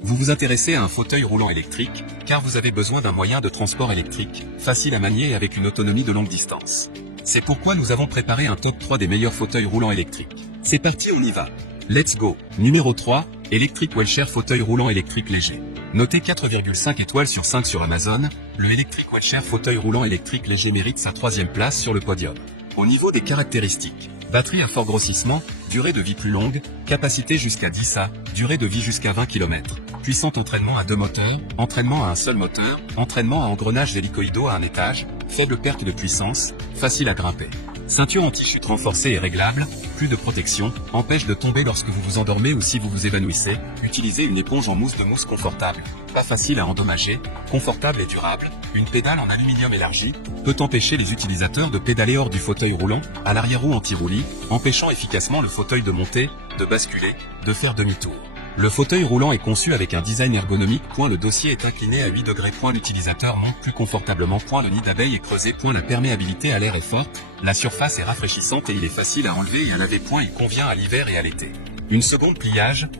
Vous vous intéressez à un fauteuil roulant électrique, car vous avez besoin d'un moyen de transport électrique, facile à manier et avec une autonomie de longue distance. C'est pourquoi nous avons préparé un top 3 des meilleurs fauteuils roulants électriques. C'est parti, on y va. Let's go. Numéro 3, Electric Wheelchair fauteuil roulant électrique léger. Noté 4,5 étoiles sur 5 sur Amazon, le Electric Wheelchair fauteuil roulant électrique léger mérite sa 3e place sur le podium. Au niveau des caractéristiques, batterie à fort grossissement, durée de vie plus longue, capacité jusqu'à 10 A, durée de vie jusqu'à 20 km, puissant entraînement à 2 moteurs, entraînement à un seul moteur, entraînement à engrenage hélicoïdaux à un étage, faible perte de puissance, facile à grimper. Ceinture anti-chute renforcée et réglable, plus de protection, empêche de tomber lorsque vous vous endormez ou si vous vous évanouissez, utilisez une éponge en mousse de mousse confortable, pas facile à endommager, confortable et durable, une pédale en aluminium élargie, peut empêcher les utilisateurs de pédaler hors du fauteuil roulant, à l'arrière-roue anti-roulis, empêchant efficacement le fauteuil de monter, de basculer, de faire demi-tour. Le fauteuil roulant est conçu avec un design ergonomique. Le dossier est incliné à 8 degrés. L'utilisateur monte plus confortablement. Le nid d'abeille est creusé. La perméabilité à l'air est forte. La surface est rafraîchissante et il est facile à enlever et à laver. Il convient à l'hiver et à l'été. Une seconde pliage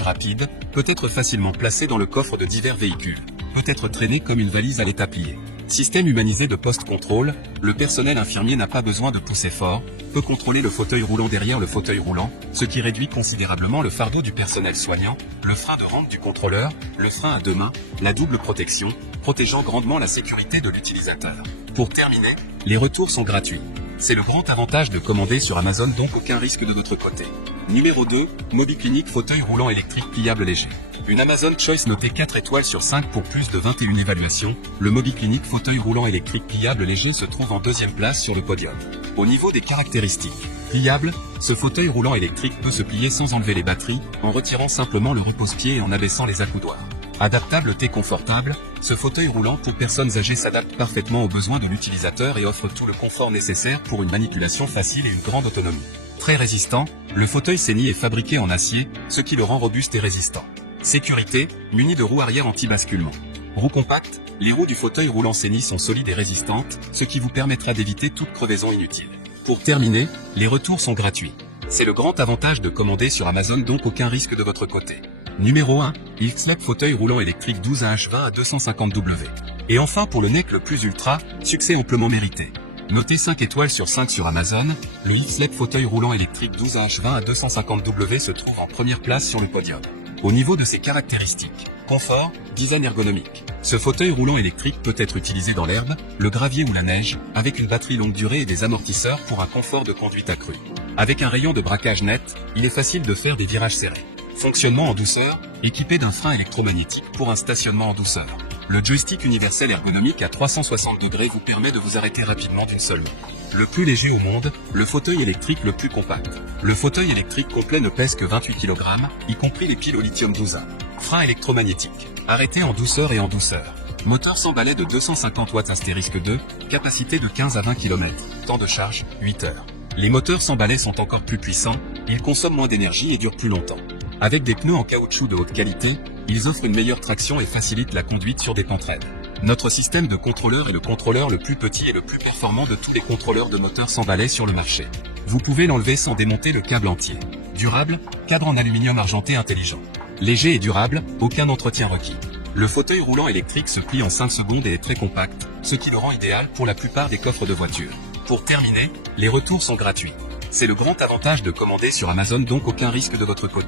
rapide, peut être facilement placé dans le coffre de divers véhicules. Peut être traîné comme une valise à l'état plié. Système humanisé de post-contrôle, le personnel infirmier n'a pas besoin de pousser fort, peut contrôler le fauteuil roulant derrière le fauteuil roulant, ce qui réduit considérablement le fardeau du personnel soignant, le frein de rampe du contrôleur, le frein à 2 mains, la double protection, protégeant grandement la sécurité de l'utilisateur. Pour terminer, les retours sont gratuits. C'est le grand avantage de commander sur Amazon, donc aucun risque de votre côté. Numéro 2, MobiClinic fauteuil roulant électrique pliable léger. Une Amazon Choice notée 4 étoiles sur 5 pour plus de 21 évaluations, le MobiClinic fauteuil roulant électrique pliable léger se trouve en 2e place sur le podium. Au niveau des caractéristiques, pliable, ce fauteuil roulant électrique peut se plier sans enlever les batteries, en retirant simplement le repose-pied et en abaissant les accoudoirs. Adaptable et confortable, ce fauteuil roulant pour personnes âgées s'adapte parfaitement aux besoins de l'utilisateur et offre tout le confort nécessaire pour une manipulation facile et une grande autonomie. Très résistant, le fauteuil Seni est fabriqué en acier, ce qui le rend robuste et résistant. Sécurité, muni de roues arrière anti-basculement. Roues compactes, les roues du fauteuil roulant Seni sont solides et résistantes, ce qui vous permettra d'éviter toute crevaison inutile. Pour terminer, les retours sont gratuits. C'est le grand avantage de commander sur Amazon, donc aucun risque de votre côté. Numéro 1, Xlep fauteuil roulant électrique 12H20 à 250W. Et enfin pour le NEC le plus ultra, succès amplement mérité. Noté 5 étoiles sur 5 sur Amazon, le Xlep fauteuil roulant électrique 12H20 à 250W se trouve en première place sur le podium. Au niveau de ses caractéristiques, confort, design ergonomique. Ce fauteuil roulant électrique peut être utilisé dans l'herbe, le gravier ou la neige, avec une batterie longue durée et des amortisseurs pour un confort de conduite accru. Avec un rayon de braquage net, il est facile de faire des virages serrés. Fonctionnement en douceur, équipé d'un frein électromagnétique pour un stationnement en douceur. Le joystick universel ergonomique à 360 degrés vous permet de vous arrêter rapidement d'une seule main. Le plus léger au monde, le fauteuil électrique le plus compact. Le fauteuil électrique complet ne pèse que 28 kg, y compris les piles au lithium 12A. Frein électromagnétique, arrêté en douceur et en douceur. Moteur sans balai de 250 watts astérisque 2, capacité de 15 à 20 km, temps de charge, 8 heures. Les moteurs sans balai sont encore plus puissants, ils consomment moins d'énergie et durent plus longtemps. Avec des pneus en caoutchouc de haute qualité, ils offrent une meilleure traction et facilitent la conduite sur des pentes raides. Notre système de contrôleur est le contrôleur le plus petit et le plus performant de tous les contrôleurs de moteurs sans balai sur le marché. Vous pouvez l'enlever sans démonter le câble entier. Durable, cadre en aluminium argenté intelligent. Léger et durable, aucun entretien requis. Le fauteuil roulant électrique se plie en 5 secondes et est très compact, ce qui le rend idéal pour la plupart des coffres de voitures. Pour terminer, les retours sont gratuits. C'est le grand avantage de commander sur Amazon, donc aucun risque de votre côté.